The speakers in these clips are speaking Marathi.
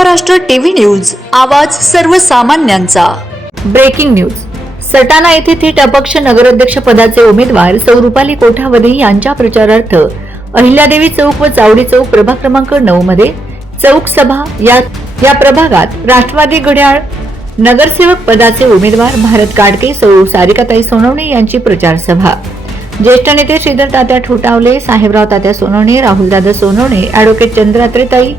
महाराष्ट्र टीव्ही न्यूज आवाज सर्वसामान्यांचा. Breaking news. सटाणा येथे थेट अपक्ष नगराध्यक्ष पदाचे उमेदवार सौ रुपाली यांच्या प्रचारार्थ अहिल्यादेवी चौक व चावडी चौक प्रभाग क्रमांक नऊ मध्ये चौक सभा या या प्रभागात राष्ट्रवादी घड्याळ नगरसेवक पदाचे उमेदवार भारत काडके सौ सारिकाताई सोनवणे यांची प्रचार सभा. ज्येष्ठ नेते श्रीधर तात्या ठोटावले साहेबराव तात्या सोनवणे राहुलदादा सोनवणे अॅडव्होकेट चंद्रात्रेताई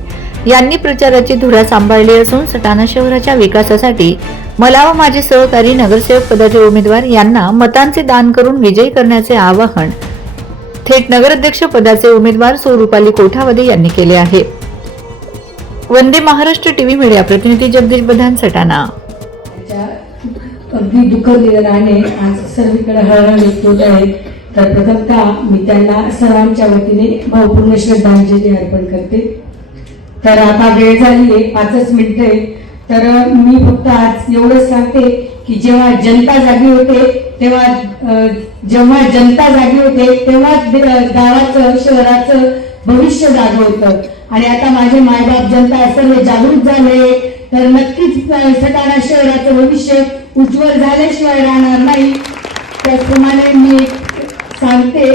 यांनी प्रचाराची धुरा सांभाळली असून सटाणा शहराच्या विकासासाठी मला व माझे सहकारी नगरसेवक पदाचे उमेदवार यांना मतांचे दान करून विजयी करण्याचे आवाहन थेट नगराध्यक्ष पदाचे उमेदवार स्वरूपाली कोठावदे यांनी केले आहे. वंदे महाराष्ट्र टीव्ही मीडिया प्रतिनिधी जगदीश बधान सटाणा. अगदी दुःखद निधनाने आज सर्वीकडे हळहळ होत आहे. तर प्रथमतः मी त्यांना सर्वांच्या वतीने भावपूर्ण श्रद्धांजली अर्पण करते. तर आता वेळ झाली आहे पाचच मिनिटं आहे तर मी फक्त आज एवढंच सांगते की जेव्हा जनता जागी होते तेव्हा जेव्हा जनता जागी होते तेव्हा गावाचं शहराचं भविष्य जाग होतं. आणि आता माझे मायबाप जनता सर्व जागृत झाले तर नक्कीच सटाणा शहराचं भविष्य उज्ज्वल झाल्याशिवाय राहणार नाही. त्याचप्रमाणे मी सांगते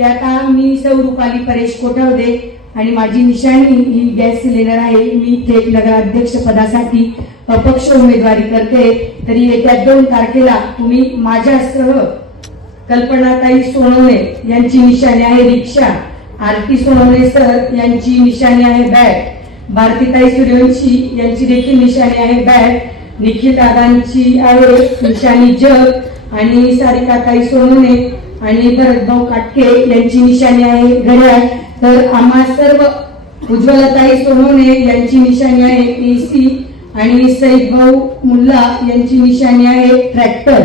की आता मी सौ रुपाली परेश कोठवदे आणि माझी निशाणी ही गॅस सिलेंडर आहे. मी थेट नगराध्यक्ष पदासाठी अपक्ष उमेदवारी करते. तरी येत्या दोन तारखेला तुम्ही माझ्यासह कल्पनाताई सोनवणे यांची निशाणी आहे रिक्षा. आरती सोनवणे सर यांची निशाणी आहे बॅग. भारतीताई सूर्यवंशी यांची देखील निशाणी आहे बॅग. निखिल दादांची आहे निशाणी जग. आणि सारिकाताई सोनवणे आणि भरतभाऊ काटके यांची निशाणी आहे घड्याळ. तर आम्हा सर्व उज्ज्वलताई सोनवणे यांची निशाणी आहे एसी आणि सईद भाऊ मुल्ला यांची निशाणी आहे ट्रॅक्टर.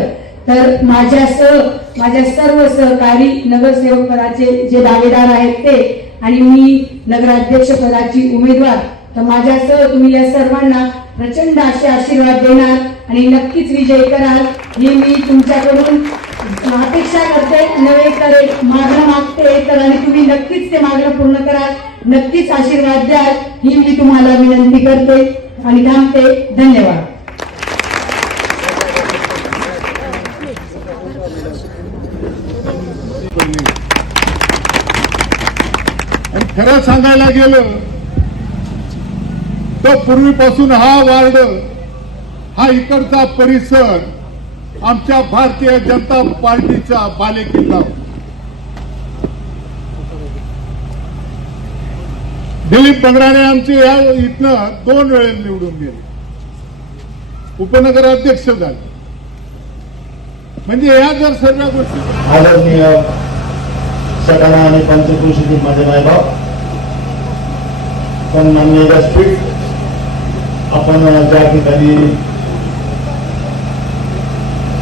तर माझ्यासह माझ्या सर्व सहकारी नगरसेवक पदाचे जे दावेदार आहेत ते आणि मी नगराध्यक्ष पदाची उमेदवार. तर माझ्यासह तुम्ही या सर्वांना प्रचंड असे आशीर्वाद देणार आणि नक्कीच विजय कराल हे मी तुमच्याकडून अपेक्षा करते नव्हे करे मागणं मागते तर आणि तुम्ही नक्कीच ते मागणं पूर्ण कराल. नक्कीच आशीर्वाद द्याल. ही मी तुम्हाला विनंती करते आणि थांबते. धन्यवाद. खरं सांगायला गेलं तर पूर्वीपासून हा वार्ड हा इकडचा परिसर आमच्या भारतीय जनता पार्टीचा बालेकिल्ला. दिलीप बंगराने आमचे या इथनं दोन वेळेस निवडून गेले. उपनगराध्यक्ष झाले. म्हणजे या जर सर्व गोष्टी आदरणीय सटाणा आणि पंचकृषीतील माझे मायबाप मान्य व्यासपीठ आपण ज्या ठिकाणी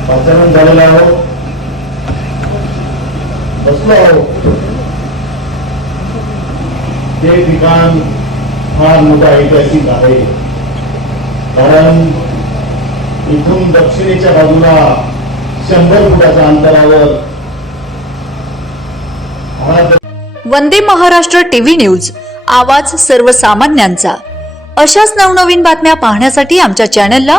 प्रचारण झालेलं आहो बसलो आहो ते ठिकाण फार मोठं ऐतिहासिक आहे. कारण इथून दक्षिणेच्या बाजूला शंभर फुटाच्या अंतरावर वंदे महाराष्ट्र टीव्ही न्यूज आवाज सर्वसामान्यांचा. अशाच नवनवीन बातम्या पाहण्यासाठी आमच्या चॅनलला